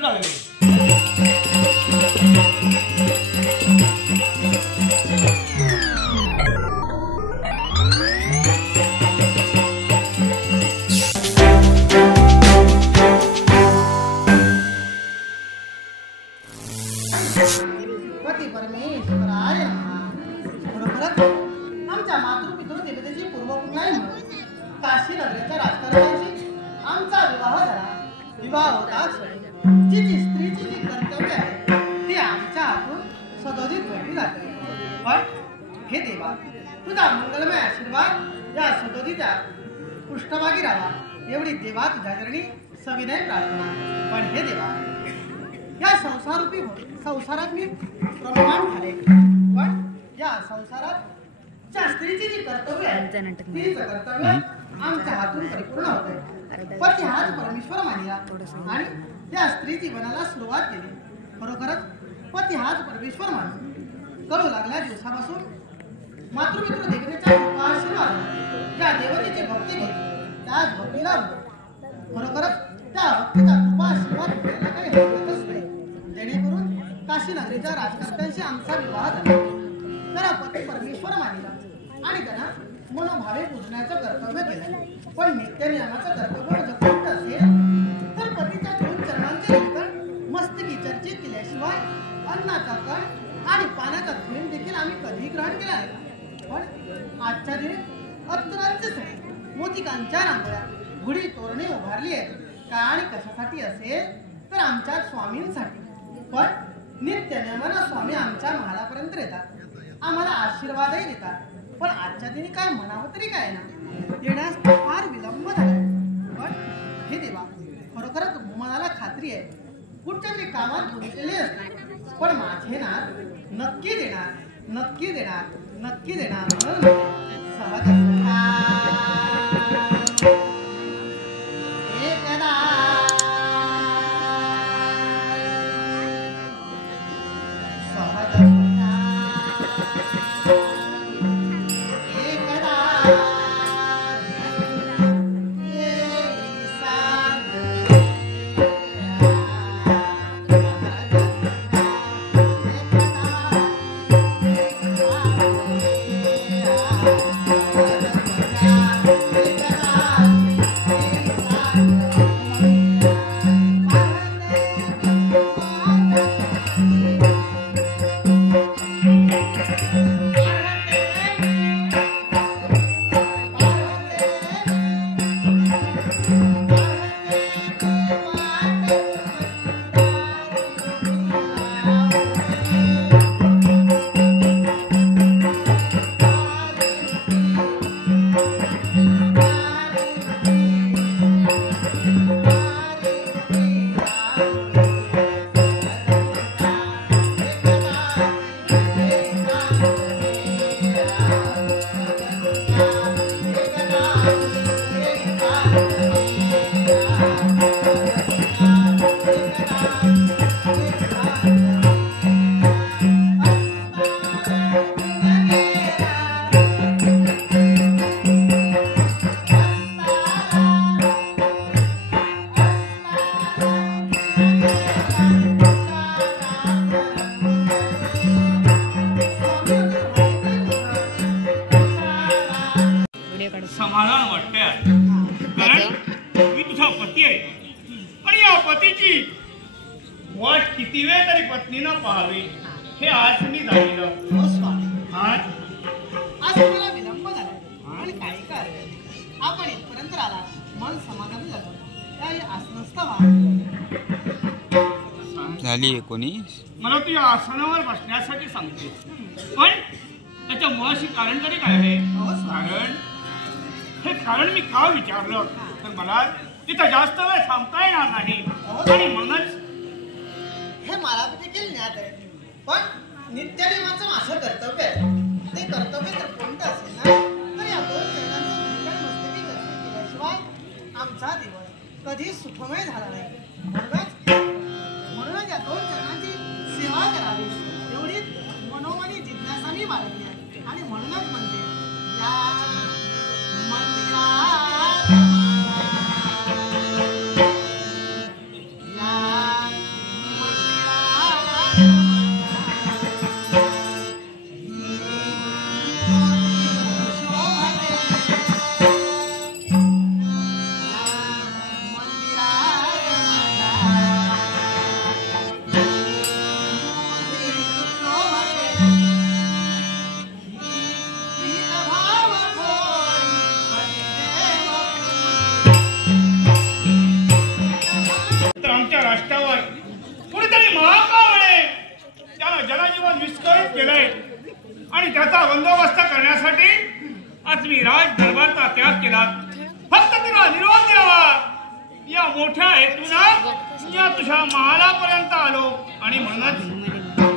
दिसू लागले. पती परमेश्वराय खरोखरच आमच्या मातृपितृ देवतेची पूर्वपुण्याई म्हणून काशी नगरीच्या राजकारणाशी आमचा विवाह झाला. विवाह होता जिची स्त्रीची जी कर्तव्य आहे ती आमच्या हातून सदोदित भेटली जाते. पण हे देवा, तुझा मंगलमय आशीर्वाद या सदोदित्या पृष्ठभागी राहा एवढी देवा तुझ्या चरणी सविनय प्रार्थना. पण हे देवा, या संसारात मी प्रमाण झाले, पण या संसारात ज्या स्त्रीची जी कर्तव्य आहे तीच कर्तव्य आमच्या हातून परिपूर्ण होते. पती हाच परमेश्वर मानिला आणि त्या स्त्री जीवनाला सुरुवात केली. खरोखरच पती हाच परमेश्वर मानून करू लागल्या दिवसापासून मातृपितृ देवतेच्या कृपा आशीर्वाद ज्या देवतेची भक्ती केली त्याच भक्तीला खरोखरच त्या भक्तीचा कृपा आशीर्वाद मिळायला काही हरकतच नाही. जेणेकरून काशी नगरीच्या राजकर्त्यांशी आमचा विवाह झाला. जरा पती परमेश्वर मानिला आणि त्यांना मनोभावे पूजण्याचं कर्तव्य केलं. पण नित्य नियमाचं कर्तव्य जर कोणतं असेल तर पतीच्या दोन चरणांचे लेखन मस्तकी चर्चित केल्याशिवाय अन्नाचा कण आणि पाण्याचा थेंब देखील आम्ही कधीही ग्रहण केला नाही. पण आजच्या दिनी अत्तरांचे सणे, मोतिकांच्या रांगोळ्या, गुढी तोरणे उभारली आहेत का आणि कशासाठी असेल तर आमच्या स्वामींसाठी. पण नित्य नियमानं स्वामी आमच्या महालापर्यंत येतात, आम्हाला आशीर्वादही देतात. पण आजच्या दिनी काय म्हणावं तरी काय ना, येण्यास फार विलंब झाला. पण हे देवा, खरोखरच मनाला खात्री आहे कुठच्या तरी कामात गुंतलेले असते, पण माझे नाथ नक्की देणार, नक्की देणार, नक्की देणार म्हणून सहज समाधान वाटते, कारण मी तुझा पती आहे आणि या पतीची वाट किती वेळ तरी पत्नीनं पाहावी हे आज मी जाणलं. आज मला विलंब झाला आणि काही कार्य आपण इथपर्यंत आला, मन समाधानी झालं. त्याही आसनस्थ झाली 19. मला तू या आसनावर बसण्यासाठी सांगते, पण त्याच्या मुळाशी कारण तरी काय आहे? कारण हे कारण मी का विचारलं तर मला तिथं जास्त वेळ थांबता येणार नाही आणि म्हणूनच हे मला देखील ज्ञात आहे. पण नित्यनियमाचं माझं कर्तव्य आहे. ते कर्तव्य जर कोणतं असेल ना तर या दोन चरणांचं मस्तकी दर्शन केल्याशिवाय आमचा दिवस कधी सुखमय झाला नाही. म्हणूनच या दोन चरणांची सेवा करावी एवढी मनोमनी जिज्ञासा मी बाळगली आहे. आणि म्हणूनच म्हणते या मंदिरात तुम्ही राज दरबारचा त्याग केला, फक्त तुला निरोप द्यावा या मोठ्या हेतून या तुझ्या महालापर्यंत आलो आणि म्हणूनच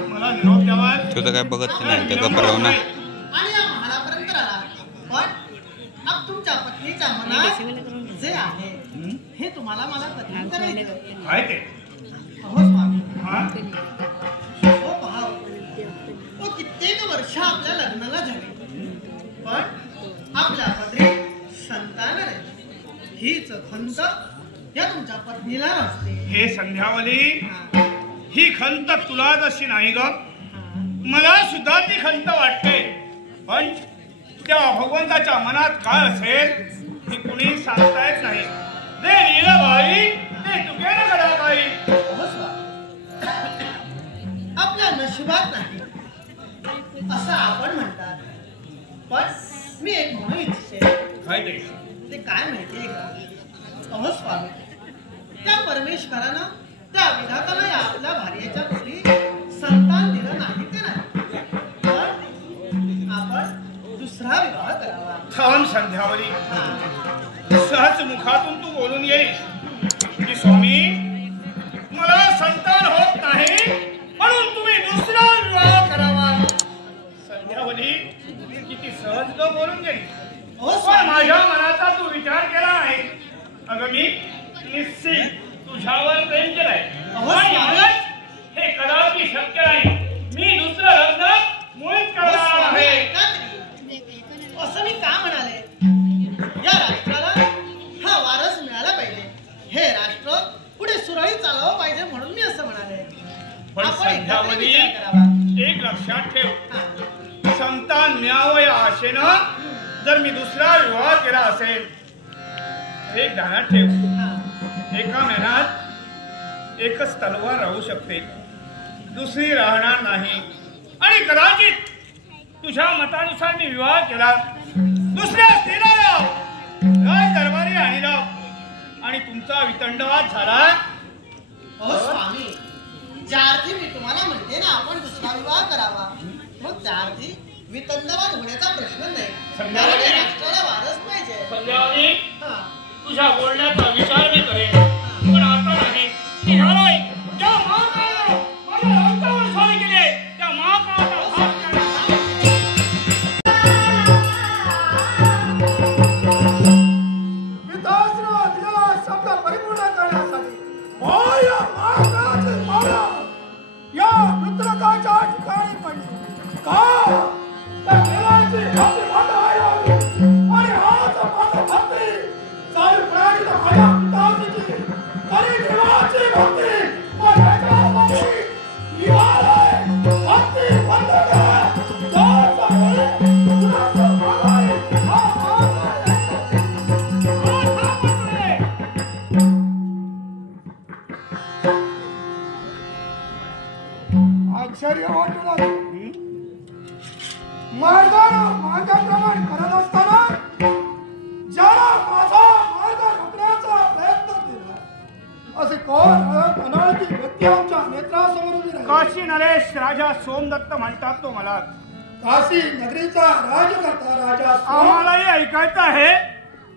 मला निरोप द्यावा. तो तर काय बघत नाही, गप्प राहू ना. आणि या महालापर्यंत आला, पण अब तुमच्या पत्नीच्या मनात जे आहे हे तुम्हाला मला कथन करायचं काय ते? अहो स्वामी, हा? हो पहा, तो कित्येक वर्ष आपल्या लग्नाला झाले, पण आपल्या पत्नी संतान नाही, हीच खंत या तुमच्या पत्नीला नसते. हे संध्यावली, ही खंत तुला जशी नाही ग, मला सुद्धा ती खंत वाटते, पण त्या भगवंताच्या मनात काय असेल हे कुणी सांगता येत नाही. जे लिहिलं बाई ते चुकेनं करा बाई. अहो स्वामी, आपल्या नशिबात नाही असं आपण म्हणतात, पण मी एक म्हणू इच्छिते. काय ते काय माहितीये का? अहो स्वामी, त्या परमेश्वरानं त्या विधाताला या आपल्या भार्येच्या पोटी संतान दिलं नाही ते नाही, पण आपण दुसरा विवाह करावा. थांब संध्यावली, सहज मुखातून तू बोलून येईल की स्वामी मला संतान होत नाही म्हणून तुम्ही दुसरा विवाह करावा. संध्यावली किती सहज तो बोलून गेली. पण माझ्या मनाचा तू विचार केला नाही. अगं मी निश्चित तुझ्यावर प्रेम केलाय, हे कदापि शक्य नाही. मी दुसरं लग्न मुळीच करणार आहे. असं मी का म्हणाले? या राष्ट्राला हा वारस मिळाला पाहिजे, हे राष्ट्र पुढे सुरळीत चालवं पाहिजे म्हणून मी असं म्हणाले. पण संध्यावली एक लक्षात ठेव, संतान मिळावं या आशेनं जर मी दुसरा विवाह केला असेल, एक ध्यानात ठेव, एका महिन्यात एकच तलवार राहू शकते, दुसरी राहणार नाही. आणि कदाचित तुझ्या मतानुसार मी विवाह केला, दुसऱ्या स्त्रीला राज दरबारी आणला आणि तुमचा वितंडवाद झाला. हो स्वामी, ज्या अर्थी मी तुम्हाला म्हणते ना आपण दुसरा विवाह करावा, मग त्या अर्थी वितंडवाद होण्याचा प्रश्न नाही. राष्ट्राला वारस पाहिजे. संध्यावली, तुझ्या बोलण्याचा विचार मी करेन, पण आता नाही. निघालोय ज्या महाकाळाला माझ्या रक्तावर स्वारी केली त्या महाकाळाचा भाग शब्द परिपूर्ण करण्यासाठी या मृतकाच्या ठिकाणी पडली का? आश्चर्य वाटू लागले. मार्गानं मार्गाप्रमाणे करत असताना ज्याला माझा मार्ग रोखण्याचा प्रयत्न केला असे कोण अनोळखी व्यक्ती आमच्या नेत्रासमोर उभी राहिली. काशी नरेश राजा सोमदत्त म्हणतात तो मला. काशी नगरीचा राजकर्ता राजा आम्हालाही ऐकायचं आहे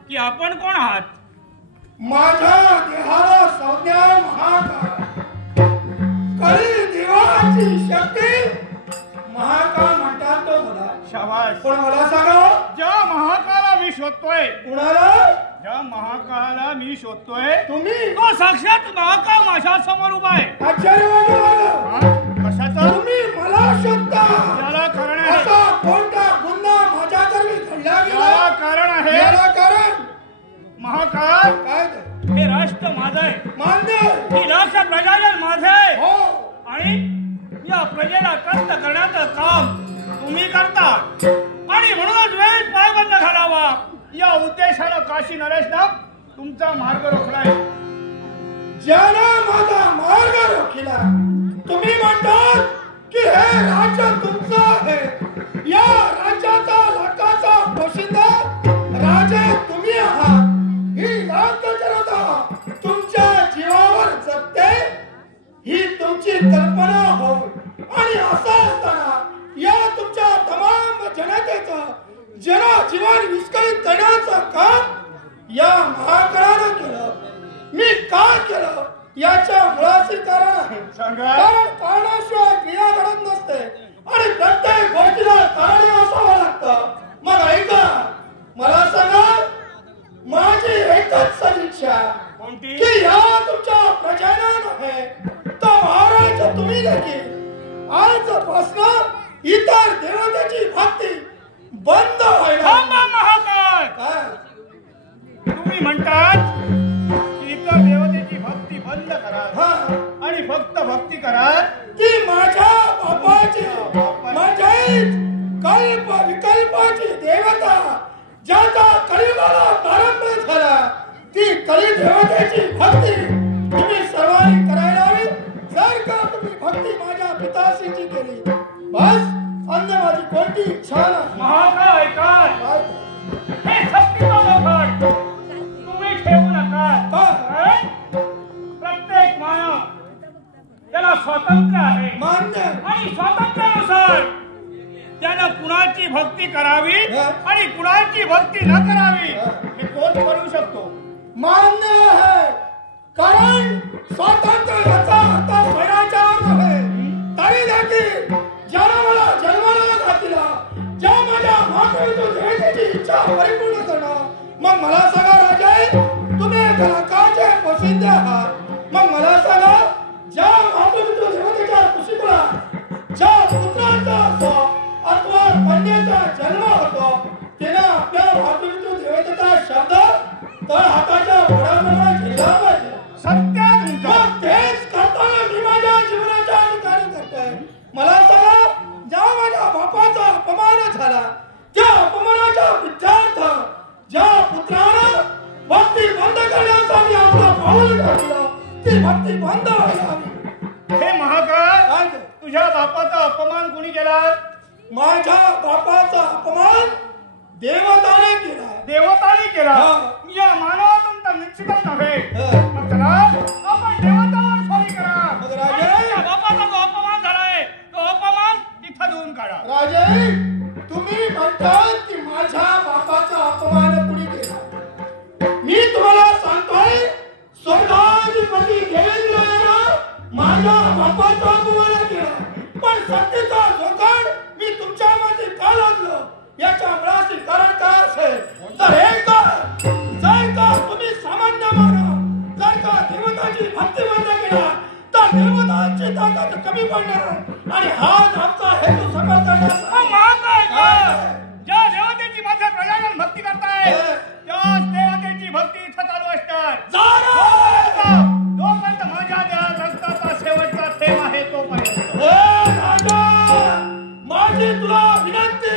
की आपण कोण आहात. माझ्या देहाला संज्ञा महाकाळ, करी देवाची शक्ती महाकाळ म्हणतात तो मला. शाबास. पण मला सांगा, ज्या महाकाळाला मी शोधतोय, कुणाला? ज्या महाकाळाला मी शोधतोय तुम्ही? तो साक्षात महाकाळ माझ्या समोर उभा आहे. आश्चर्य वाटू लागलं. कशाचा? तुम्ही मला शोधता. याला कारण आहे. असा कोणता गुन्हा माझ्यातर्फे घडला गेला? याला कारण आहे. याला कारण महाकाळ काय? हे राष्ट्र माझं आहे. मान्य. ही राष्ट्र प्रजाजन माझं आहे. हो. आणि या प्रजेला कष्ट करण्याचं काम तुम्ही करता आणि म्हणूनच वेळ पायबंद घालावा या उद्देशानं काशी नरेशनं तुमचा मार्ग रोखलाय. ज्याला माझा मार्ग रोखला तुम्ही म्हणतात की हे राज्य तुमचं आहे. या राज्याचा लाखाचा पोशिंदा राजे तुम्ही आहात. ही लाख जनता तुमच्या जीवावर जगते ही तुमची कल्पना होय. आणि असं असताना या तुमच्या तमाम जनतेचं जनजीवन विस्कळीत करण्याचं काम या महाकाळानं केलं. मी का केलं याच्या मुळाशी कारण आहे. कारण कारणाशिवाय क्रिया घडत नसते आणि प्रत्येक गोष्टीला कारण असावं लागतं. मग ऐका, मला सांगा, माझी एकच सदिच्छा की या तुमच्या प्रजानं आहे तर महाराज तुम्ही देखील आजपासून इतर देवतेची भक्ती बंद व्हायला. महाकाळ, तुम्ही म्हणतात इतर देवतेची भक्ती बंद करा आणि फक्त भक्ती करा ती माझ्या बापाची, माझ्या कल्प विकल्पाची देवता ज्याचा कलियुगाला प्रारंभ झाला ती कली देवतेची भक्ती तुम्ही सर्वांनी करायला हवी. जर का तुम्ही भक्ती माझ्या पिताश्रीची केली बस अन्य माझी कोणती इच्छा नाही. महाकाळ ऐका, हे शक्तीचा मोहट तुम्ही ठेवू नका. प्रत्येक मानव त्याला स्वातंत्र्य आहे मान्य आणि स्वातंत्र्यानुसार त्यानं कुणाची भक्ती करावी आणि कुणाची भक्ती न करावी हे कोण करू शकतो. मान्य आहे. कारण स्वातंत्र्य याचा अर्थ स्वराज्यावर नव्हे. तरी देखील ज्याला मला जन्माला घातला, ज्या माझ्या मातृत्व देवतेची इच्छा परिपूर्ण करणार, मग मला सांगा राजे, तुम्ही घराकाचे पोशिंदे आहात. मग मला सांगा, ज्या मातृत्व देवतेच्या कुशीला ज्या पुत्राचा असो अथवा कन्येचा जन्म होतो तिने आपल्या मातृत्व देवतेचा शब्द तर हाताच्या बोटांना झेलला पाहिजे. सत्य तुमचं. तेच करताना मी माझ्या जीवनाच्या अधिकारी करतोय. मला सांगा, ज्या माझ्या बापाचा अपमान झाला त्या अपमानाच्या विद्यार्थ ज्या पुत्रानं भक्ती बंद करण्यासाठी आपला पाऊल टाकलं ती भक्ती बंद व्हायला हवी. हे महाकाळ, तुझ्या बापाचा अपमान कोणी केला? माझ्या बापाचा अपमान देवताने केला. देवताने केला. या मानवातून तर निश्चितच नव्हे. मग चला आपण देवतावर स्वारी करा. मग राजे, बापाचा जो अपमान झालाय तो अपमान तिथं देऊन काढा. राजे, तुम्ही म्हणतात की माझ्या बापाचा अपमान कुणी केला. मी तुम्हाला सांगतोय, स्वर्गाधिपती देवेंद्रानं माझ्या बापाचा अपमान केला. पण सत्तेचा जोखड मी तुमच्या मध्ये का लागलो याच्या मुळाशी कारण काय असेल तर हे का, जर का तुम्ही सामान्य मानव जर का देवताची भक्ती बंद केला तर देवतांची ताकद कमी पडणार आणि हाच आमचा हेतू सफल करण्याचा. ज्या देवतेची माझ्या प्रजाजन भक्ती करताय त्याच देवतेची भक्ती इथं चालू असणार. जोपर्यंत माझ्या देवात रक्ताचा शेवटचा थेंब आहे तोपर्यंत. माझी तुला विनंती,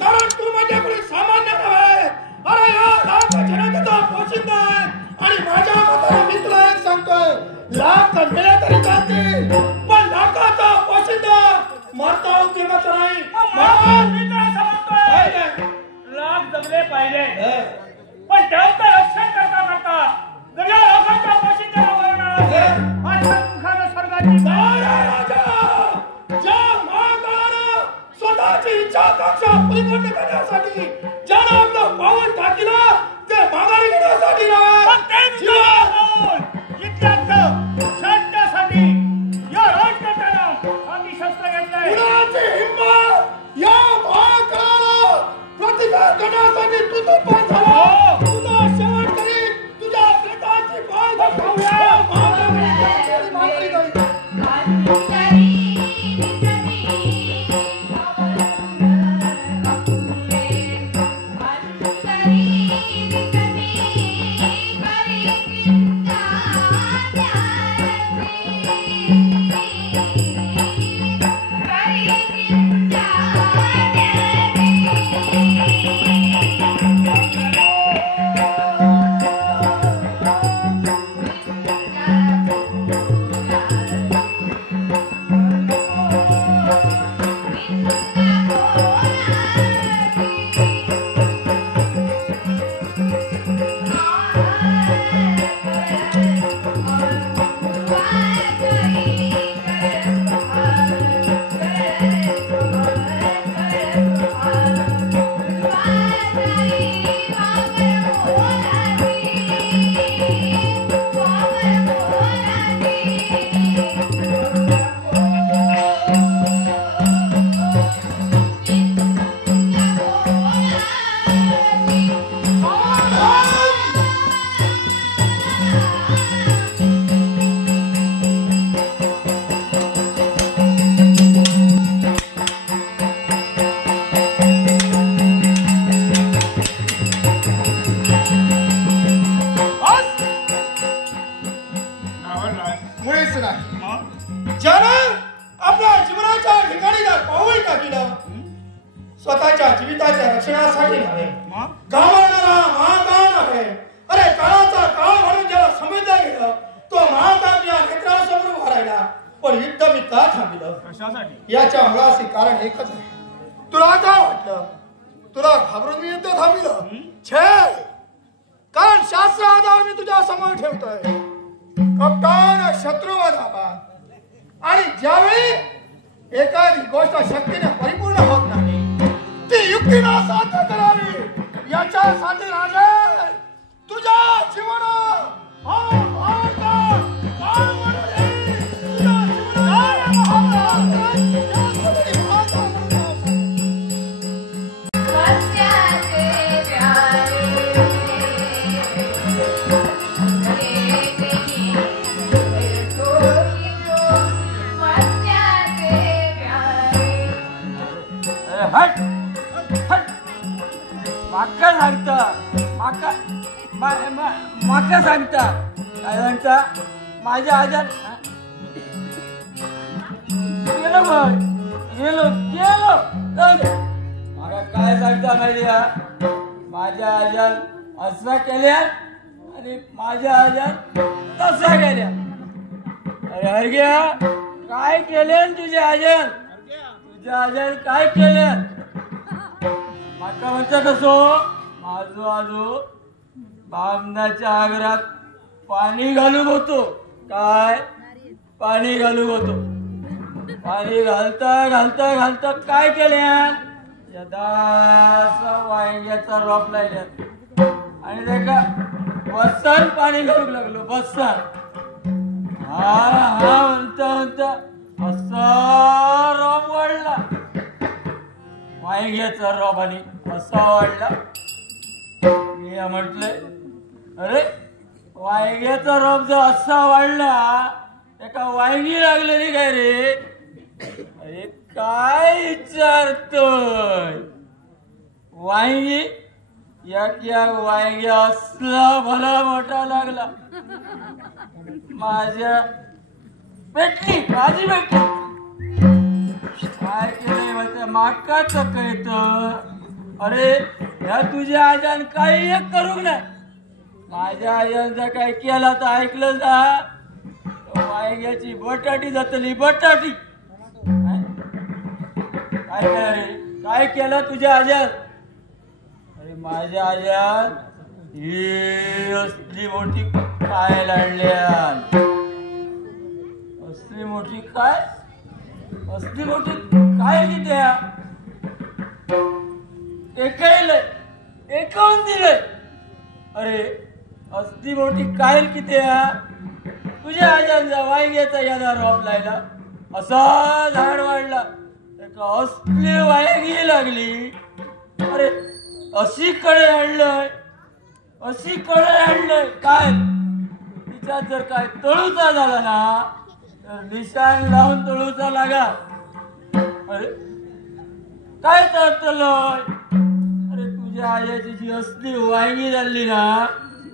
कारण तू माझ्याकडे सामान्य नव्हे. अरे या लाख जनतेचा पोशिंदा आहे आणि माझ्या मताने मी तुला एक सांगतोय, लाख मिळाले तरी चालतील पण लाखाचा पोशिंदा मरता उपयोगाच नाही. मी तर असं म्हणतोय, लाख जमले पाहिजे पण त्यांचं रक्षण करता करता जर या लाखाच्या पोशिंद्याला मरणार असेल आता स्वर्गाची स्वतःची इच्छा आकांक्षा परिपूर्ण करण्यासाठी ज्यानं आपलं पाऊल टाकलं ते माघारी घेण्यासाठी छाटण्यासाठी या राजकर्त्यानं हाती शस्त्र घेतलंय. कुणाची हिंमत या महाकाळाला प्रतिकार करण्यासाठी तुझं पाय झाला. तुझा शेवट करी तुझ्या प्रेताची पाय धरवूया. माघारी जाईल. यासाठी नव्हे, मग घाबरणारा महाकाळ नव्हे. अरे काळाचा काळ म्हणून जेव्हा समजलं गेलं तो महाकाळ या नेत्रासमोर उभा राहिला. पण युद्ध मी का थांबलं? कशासाठी? याच्या मुळाशी कारण एकच आहे. तुला काय वाटलं? तुला घाबरून मी युद्ध थांबलं? छे, कारण शास्त्र आधार मी तुझ्या समोर ठेवतोय. कप्तान शत्रू वधावा. आणि ज्यावेळी एखादी गोष्ट शक्तीने परिपूर्ण होत नाही ती युक्तीनं साध्य करावी याच्यासाठी राजा तुझ्या जीवनात माका सांगता माका सांगता काय सांगता माझ्या आजार गेलो गेलो गेलो माका काय सांगता माहिती का? माझ्या आजार असा केल्या आणि माझ्या आजार तसा केल्या. अरे हरग्या काय केले तुझ्या आजार? तुझ्या आजार काय केले? माका म्हणता कसो माझो आजो बामणाच्या आगरात पाणी घालूक होतो. काय पाणी घालूक होतो. पाणी घालता घालता घालता काय केल्या? यदासा वांग्याचा रोप लायल्यात आणि त्याका बसन पाणी घालूक लागलो. बसन हा हा म्हणता म्हणता असा रोप वाढला. वांग्याचा रोप आणि असा वाढला. मी म्हटलंय अरे वांग्याचा रोप जर असा वाढला एका वांगी लागलेली काय रे? अरे काय विचारतोय? वांगी या वांग्या असला भला मोठा लागला. माझ्या भेटली माझी भेटली. काय केलंय म्हणते माकाच कळत. अरे ह्या तुझ्या आजान काही एक करूक नाही. माझ्या आजांचा काय केला तर ऐकलं ना वांग्याची बटाटी जातली. बटाटी काय केलं रे? काय केलं तुझ्या आजात? अरे माझ्या आजात ही असली मोठी काय लाडल्या. असली मोठी काय? असली मोठी काय किती एकावून दिले. अरे असली मोठी कायल किती तुझ्या आजांचा वांग्याचा याला रोप लायला असा झाड वाढला. असली वांगी लागली. अरे अशी कडे आणलंय अशी कडे आणलंय काय? तिच्यात जर काय तळूचा झाला ना तर निशाण लावून तळूचा लागा. अरे काय तळतलय? अरे तुझ्या आयाची जी असली वांगी झाली ना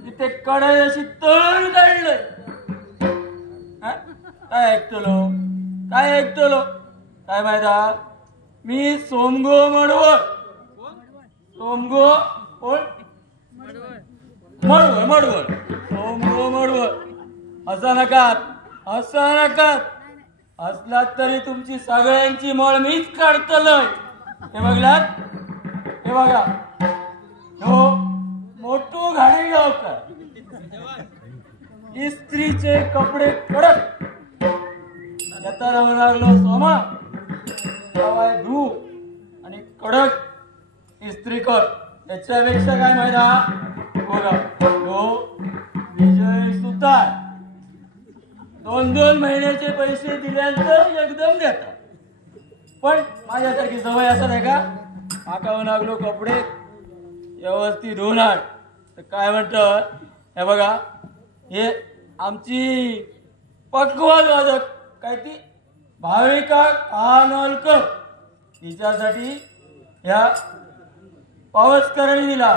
तिथे कडाई अशी तळून काढलंय. काय ऐकतलो? काय ऐकतलो? काय माहिती? मी सोमगो मडवळ. सोमगो कोण? मडवळ मडवळ. सोमगो मडवळ. असा नकात असा नकात. असला तरी तुमची सगळ्यांची मळ मीच काढतलय. हे बघलात? हे बघा हो मोठू घाणी गावकर. इस्त्रीचे कपडे कडक येताना लागलो सोमा धू आणि कडक इस्त्री कर. याच्यापेक्षा काय माहिती बघा हो विजय सुतार 2-2 महिन्याचे पैसे दिल्यानंतर एकदम देतात. पण माझ्यासारखी सवय असत आहे का? माका लागलो कपडे व्यवस्थित धुणार तर काय म्हणतं हे बघा हे आमची पक्वाज वाजक काय ती भाविका कानोलकर तिच्यासाठी ह्या पावसकरांनी दिला.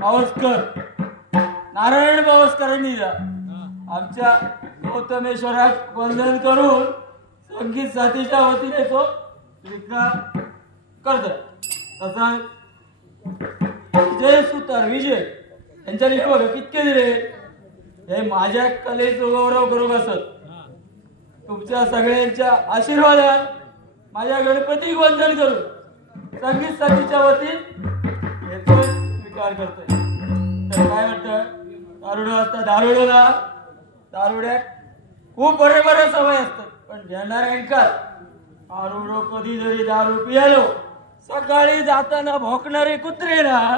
पावसकर नारायण पावसकरांनी दिला. आमच्या गौतमेश्वरात वंदन करून संगीत साथीच्या वतीने तो स्वीकार करतो. तसा विजय सुतार विजय यांच्या बघा कितके दिले. हे माझ्या कलेचं गौरव करूक असत. तुमच्या सगळ्यांच्या आशीर्वादात माझ्या गणपती वंदन करून संगीत साथीच्या वतीत हेतू स्वीकार करतोय. तर काय म्हणतोय, दारुडो असता दारुडोला दारुड्याक खूप बरे बरे सवय असतात, पण घेणाऱ्यांका दारुडो कधी जरी दारू पियालो सकाळी जाताना भोकणारे कुत्रे ना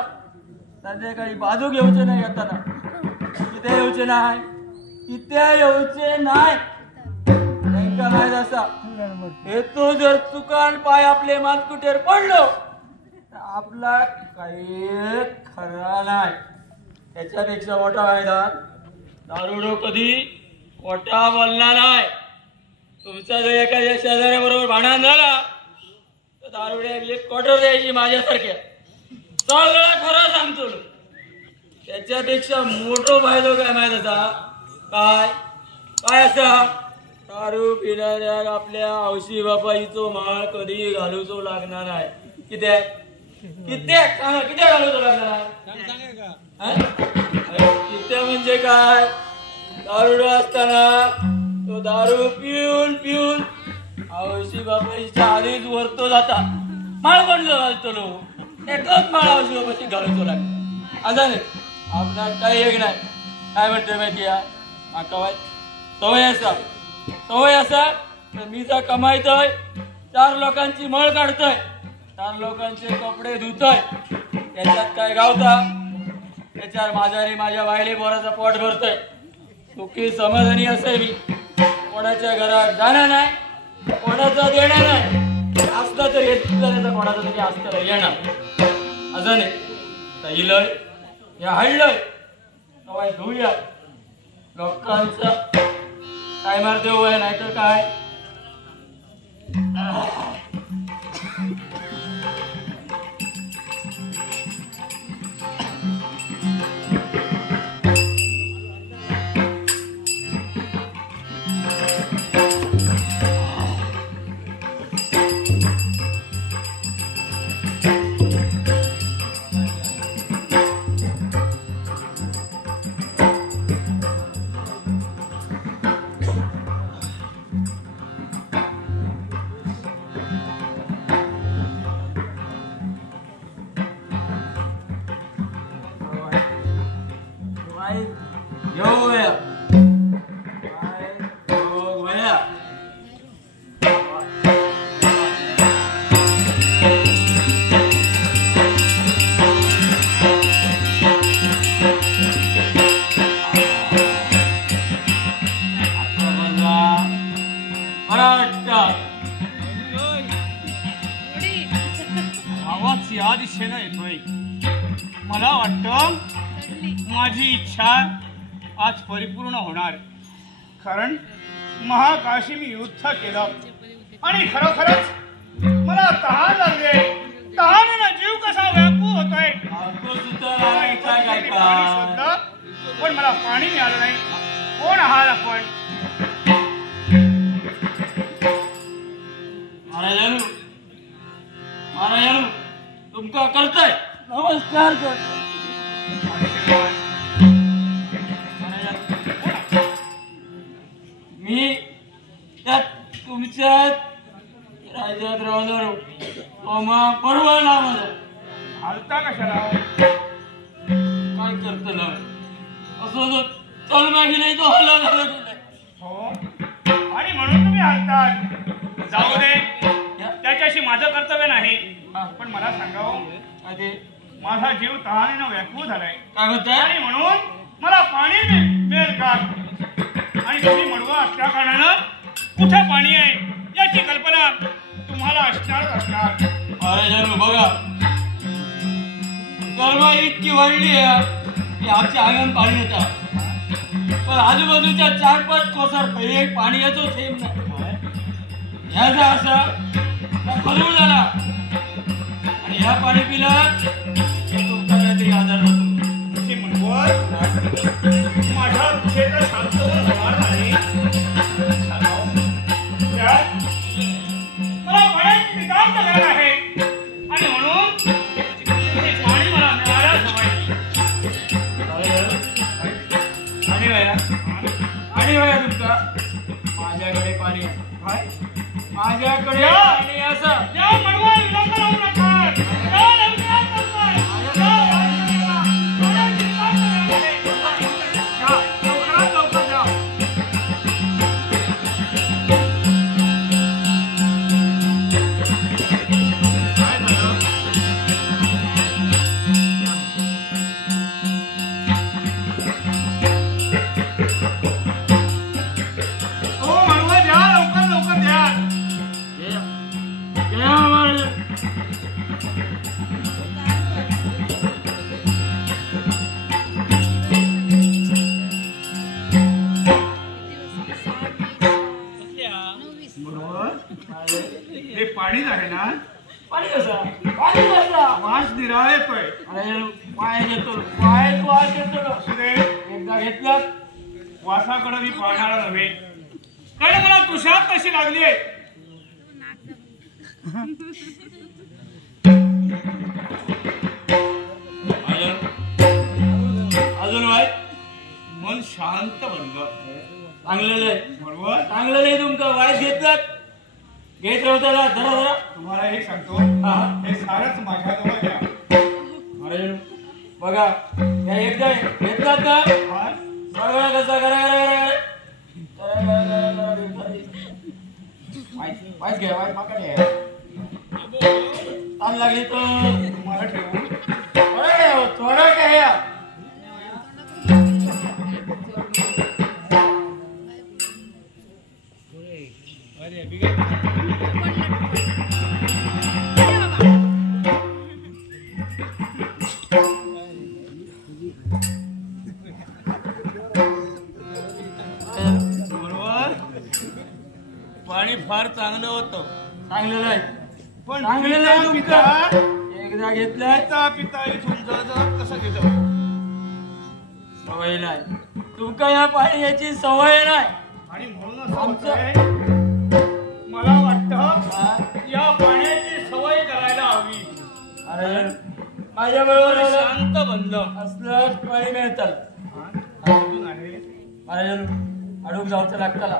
संध्याकाळी बाजू घेऊचे नाही येताना. किती येऊचे नाही, कित्या येऊचे नाही त्यांका माहित असा. हेतू जर चुकान पाय आपले मातकुटेर पडलो तर आपला काही खरा नाही. त्याच्यापेक्षा मोठा फायदा दारुडो कधी मोठा बोलणार नाही. तुमचा जर एखाद्या शेजाऱ्याबरोबर भांडण झाला तर दारुड्याक एक क्वार्टर द्यायची माझ्यासारख्या. सगळं खरं सांगतो. त्याच्यापेक्षा मोठो फायदो काय माहित असा, काय काय असा, दारू पिणाऱ्याक आपल्या हौशी बापाईचो माळ कधी घालूचो लागणार नाही. कित्याक कित्याक सांगा, कित्याक घालूचो लागणार नाही. कित्या म्हणजे काय, दारुडो असताना तो दारू पिऊन पिऊन हौशी बापाईच्या आधीच वरतो जाता. माळ कोण घालतो लो, एकच माळ हौशी बापाशी घालूचो लागतो. आता नाही आपणाक काही एक नाही. काय म्हणतोय माहिती आहे, माका सवय असा तर मी जा कमायतोय, 4 लोकांची मळ काढतोय, 4 लोकांचे कपडे धुतोय. त्याच्यात काय गावता, त्याच्यावर माझ्याने माझ्या वायली बोराचा पोट भरतोय. सुखी समाधानी असे मी. कोणाच्या घरात जाणार नाही, कोणाचा देणार नाही. असला तर येतला कोणाचा तरी असता येणार. असं नाही इलय या हडलय तवाय धुया लोकांचा टायमार देऊ आहे, नाहीतर काय. आवाज या दिशेनं येतोय. मला वाटतं माझी इच्छा आज परिपूर्ण होणार. कारण महाकाशी मी युद्ध केलं आणि खरोखरच मला तहान लागले. तहानेनं जीव कसा व्यापू होतोय. शोधलं पण मला पाणी मिळालं नाही. कोण आहात आपण? महाराजांनो तुमका करताय नमस्कार करतो. मी त्यात तुमच्या राज्यात राहणार परवा ना माझा हालता कशाला काय करत ना असं चल मागे नाही तो हल्ला झाला. हो आणि म्हणून तुम्ही हालतात. जाऊ दे, त्याच्याशी माझं कर्तव्य नाही. पण मला सांगावं, माझा जीव तहानेनं व्याकुळ झालाय. काय म्हणताय? आणि म्हणून मला पाणी मिळेल का? आणि तुम्ही मडवा असल्या कारणानं कुठे पाणी आहे याची कल्पना तुम्हाला असणार. महाराजांनो बघा, गरमा इतकी वाढली आहे की आमच्या अंगण पाणी येतं. पण आजूबाजूच्या 4-5 कोसार एक पाणी येतो थेंब नाही. ह्याचा असा खलूळ झाला आणि ह्या पाणी पिलं तुमचा काहीतरी आजार होतो. माझ्या क्षेत्र शांत होणार नाही. मला पाण्याची नितांत गरज आहे आणि म्हणून पाणी कसा पाणी कसा वास निराळा येतोय. अरे पाय देतो पाय वास देतो असू दे, एकदा घेतलं वासाकडे मी पाहणारा नव्हे, कारण मला तुषार तशी लागली आहे. अजून वाईट मन शांत बनलं. चांगलेलं आहे बरोबर. चांगलं नाही तुमचं वाईट घेतलं घेत राहता धरा धरा तुम्हाला हे सांगतो, हा हे सारच माझ्याजवळ घ्या. अरे बघा या एकदा घेतलात का हा? बघा कसा करा वाईट घ्या वाईट माका घ्या ताण लागली तर तुम्हाला ठेवू. अरे थोडं काय या बरोबर. पाणी फार चांगलं होतं, चांगलेलं आहे पण चांगलेलं आहे पिता तुमचं एकदा घेतलंय पिता पिता इथून जळजळ कसं घेतो. सवय नाही तुमका या पाणी याची सवय नाही आणि म्हणून असं होतंय, मला वाटतं या पाण्याची सवय करायला हवी. अरे माझ्या बरोबर शांत बनलं. असलं पाणी मिळतात अजून आहे. माझ्या अडूक जाऊचं लागताला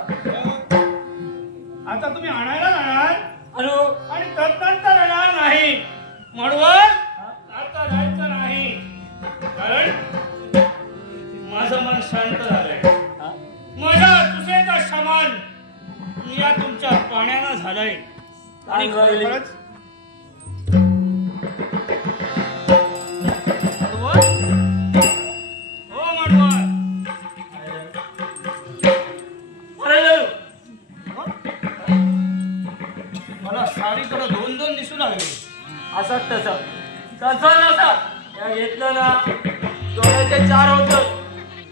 आता तुम्ही आणायला जाणार अडू आणि तदनंतर येणार नाही. म्हणून आता जायचं नाही, कारण माझं मन शांत झालंय. माझ्या तुझेचा शमान या तुमच्या पाण्यानं झालंय. आणि खरोखरच मडवळ? हो मडवळ. मला सारीकडे दोन दोन दिसू लागले. असं तसं तसं नसं या घेतलं ना डोळ्याचे चार होतं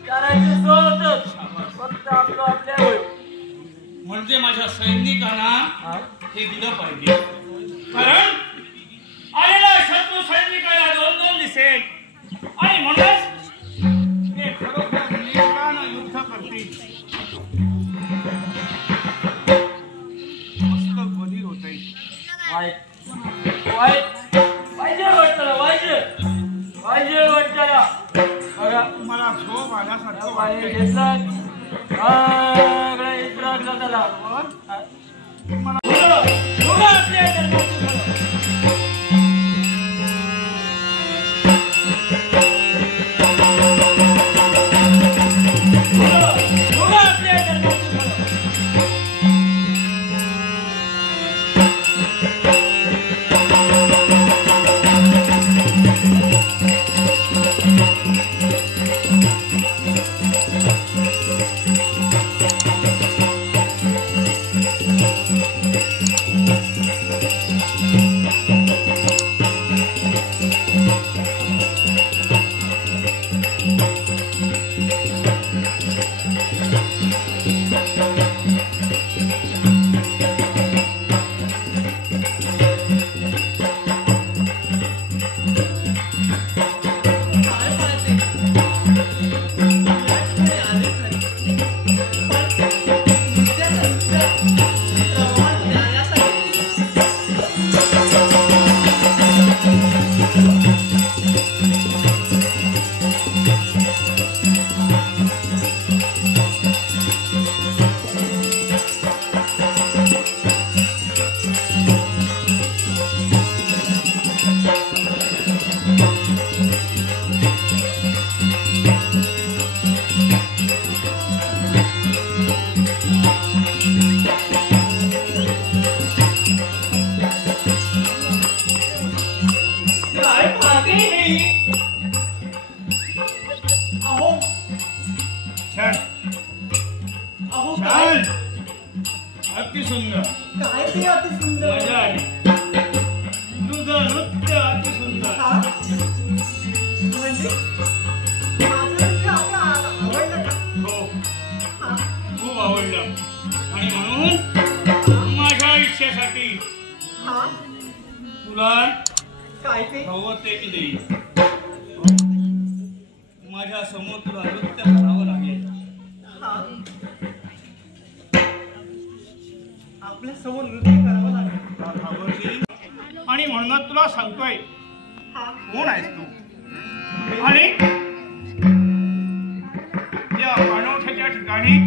चाराचे सो होतं फक्त आपलं आपल्या होय म्हणजे माझ्या सैनिकांना हे दिलं पाहिजे, कारण आलेला शत्रू सैनिकाला दोन दोन दिसेल आणि म्हणूनच ते खरोखर निर्गानं युद्ध करतील. मस्त बधीर होते. वाईट वाईट पाहिजे वाटतं पाहिजे वाटतं बघा मला झोप आल्यासारखं पाणी वाटतंय. घेतलं सगळं इतराक झाला अति सुंदर. काय ते अति सुंदर. मजा आली. तुझं नृत्य अति सुंदर. म्हणजे माझं नृत्य आपल्याला आवडलं का? हो, खूप आवडलं. आणि म्हणून माझ्या इच्छेसाठी तुला काय ते हवं ते मी देईन. माझ्या समोर तुला नृत्य करावं लागेल. हा. आपल्या समोर नृत्य करावं लागेल. तुला घाबरशील आणि म्हणूनच तुला सांगतोय हा. कोण आहेस तू आणि या पाणवठ्याच्या ठिकाणी